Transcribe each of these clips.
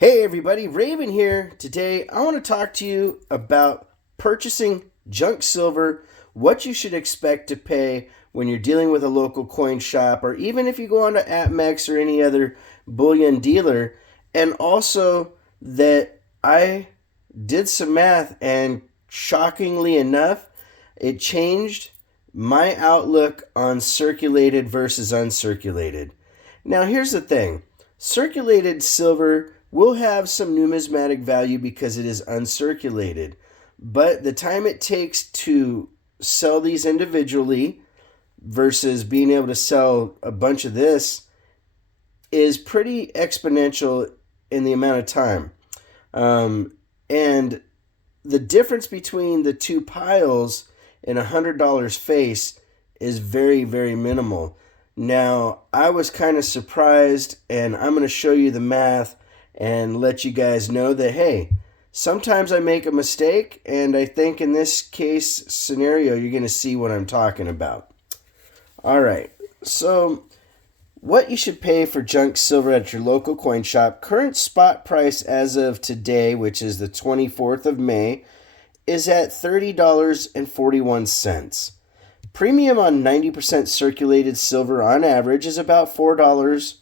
Hey everybody, Raven here. Today I want to talk to you about purchasing junk silver, what you should expect to pay when you're dealing with a local coin shop, or even if you go on to AppMex or any other bullion dealer. And also that I did some math, and shockingly enough, it changed my outlook on circulated versus uncirculated. Now here's the thing. Circulated silver will have some numismatic value because it is uncirculated, but the time it takes to sell these individually versus being able to sell a bunch of this is pretty exponential in the amount of time. And the difference between the two piles in $100 face is very, very minimal. Now, I was kind of surprised, and I'm going to show you the math and let you guys know that, hey, sometimes I make a mistake, and I think in this case scenario, you're going to see what I'm talking about. All right, so what you should pay for junk silver at your local coin shop. Current spot price as of today, which is the 24th of May, is at $30.41. Premium on 90% circulated silver on average is about $4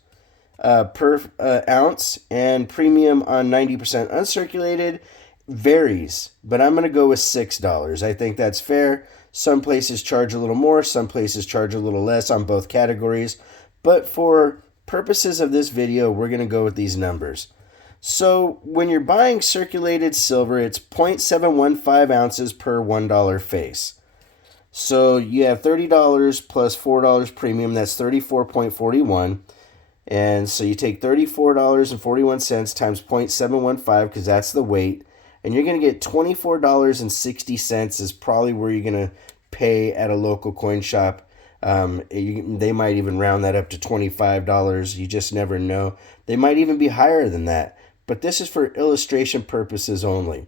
per ounce, and premium on 90% uncirculated varies, but I'm going to go with $6. I think that's fair. Some places charge a little more, some places charge a little less on both categories, but for purposes of this video, we're going to go with these numbers. So when you're buying circulated silver, it's 0.715 ounces per $1 face. So you have $30 plus $4 premium, that's $34.41. And so you take $34.41 times 0.715, because that's the weight, and you're going to get $24.60 is probably where you're going to pay at a local coin shop. They might even round that up to $25. You just never know. They might even be higher than that. But this is for illustration purposes only.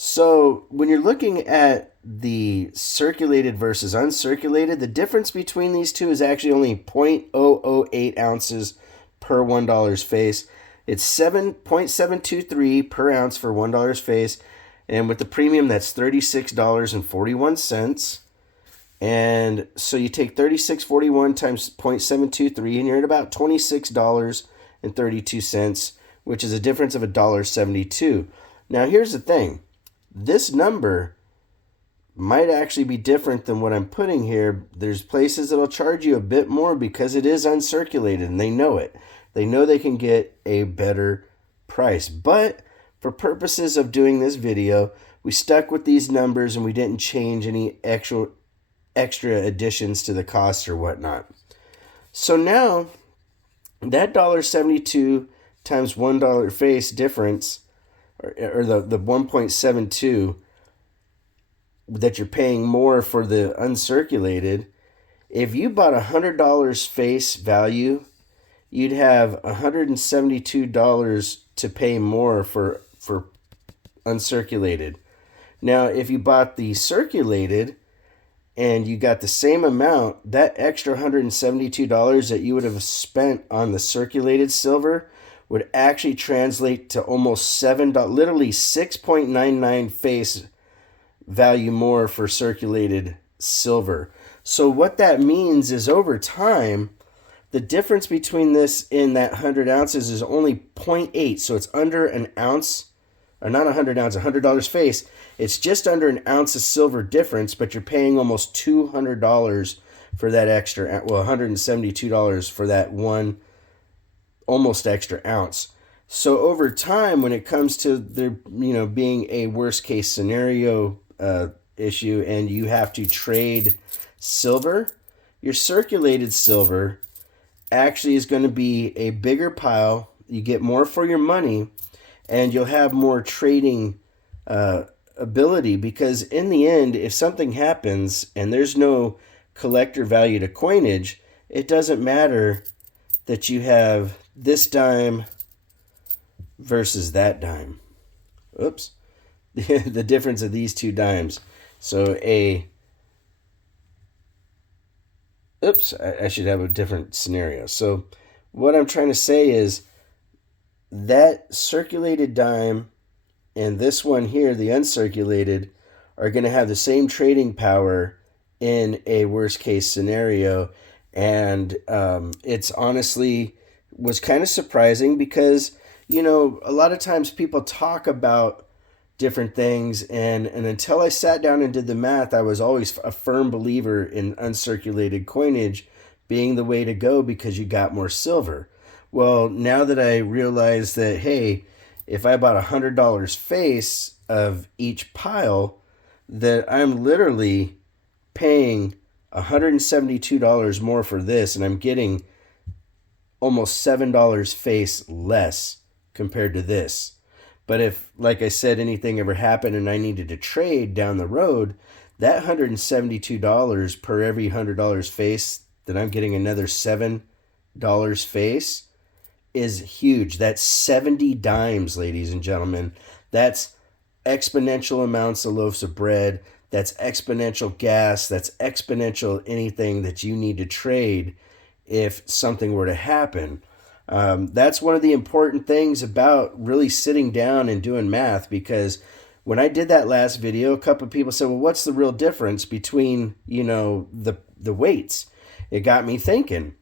So when you're looking at the circulated versus uncirculated, the difference between these two is actually only 0.008 ounces per $1 face. It's 7.723 per ounce for $1 face, and with the premium, that's $36.41. And so you take $36.41 times 0.723, and you're at about $26.32, which is a difference of $1.72. Now here's the thing. This number might actually be different than what I'm putting here. There's places that'll charge you a bit more because it is uncirculated, and they know it. They know they can get a better price. But for purposes of doing this video, we stuck with these numbers and we didn't change any extra additions to the cost or whatnot. So now that $1.72 times $1 face difference, or the 1.72 that you're paying more for the uncirculated, if you bought $100 face value, you'd have $172 to pay more for uncirculated. Now, if you bought the circulated and you got the same amount, that extra $172 that you would have spent on the circulated silver would actually translate to almost $7, literally 6.99 face value more for circulated silver. So what that means is over time, the difference between this in that 100 ounces is only 0.8. So it's under an ounce, or not 100 ounce, $100 face. It's just under an ounce of silver difference, but you're paying almost $200 for that extra, well, $172 for that one almost extra ounce. So over time, when it comes to there, being a worst case scenario issue, and you have to trade silver, your circulated silver actually is going to be a bigger pile. You get more for your money, and you'll have more trading ability, because in the end, if something happens and there's no collector value to coinage, it doesn't matter that you have this dime versus that dime. Oops. The difference of these two dimes. So I should have a different scenario. So what I'm trying to say is that circulated dime and this one here, the uncirculated, are going to have the same trading power in a worst case scenario. And it's honestly was kind of surprising because, a lot of times people talk about different things, and until I sat down and did the math, I was always a firm believer in uncirculated coinage being the way to go because you got more silver. Well, now that I realize that, hey, if I bought $100 face of each pile, that I'm literally paying $172 more for this, and I'm getting almost $7 face less compared to this. But if, like I said, anything ever happened and I needed to trade down the road, that $172 per every $100 face, that I'm getting another $7 face, is huge. That's 70 dimes, ladies and gentlemen. That's exponential amounts of loaves of bread. That's exponential gas. That's exponential anything that you need to trade if something were to happen. That's one of the important things about really sitting down and doing math, because when I did that last video, a couple of people said, well, what's the real difference between, the weights? It got me thinking.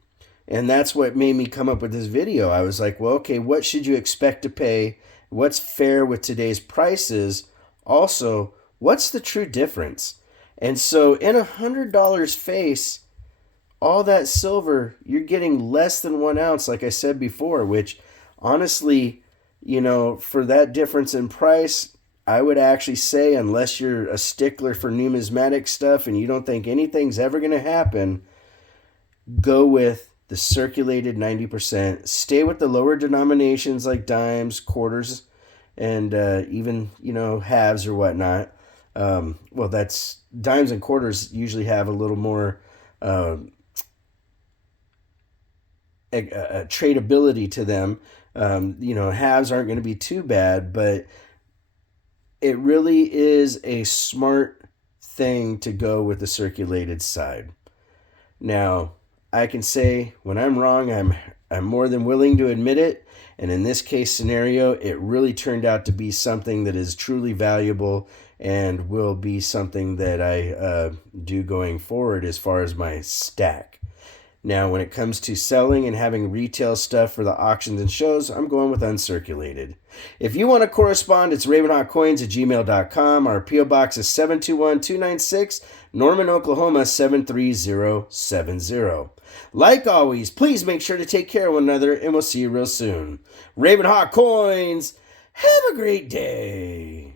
And that's what made me come up with this video. I was like, well, okay, what should you expect to pay? What's fair with today's prices? Also, what's the true difference? And so in $100 face, all that silver, you're getting less than 1 ounce, like I said before, which honestly, for that difference in price, I would actually say, unless you're a stickler for numismatic stuff and you don't think anything's ever going to happen, go with the circulated 90%. Stay with the lower denominations like dimes, quarters, and even, halves or whatnot. That's dimes and quarters usually have a little more tradability to them. Halves aren't going to be too bad, but it really is a smart thing to go with the circulated side. Now, I can say when I'm wrong, I'm more than willing to admit it. And in this case scenario, it really turned out to be something that is truly valuable and will be something that I do going forward as far as my stack. Now, when it comes to selling and having retail stuff for the auctions and shows, I'm going with uncirculated. If you want to correspond, it's RavenHawkCoins@gmail.com. Our P.O. Box is 721-296, Norman, Oklahoma 73070. Like always, please make sure to take care of one another, and we'll see you real soon. RavenHawk Coins, have a great day.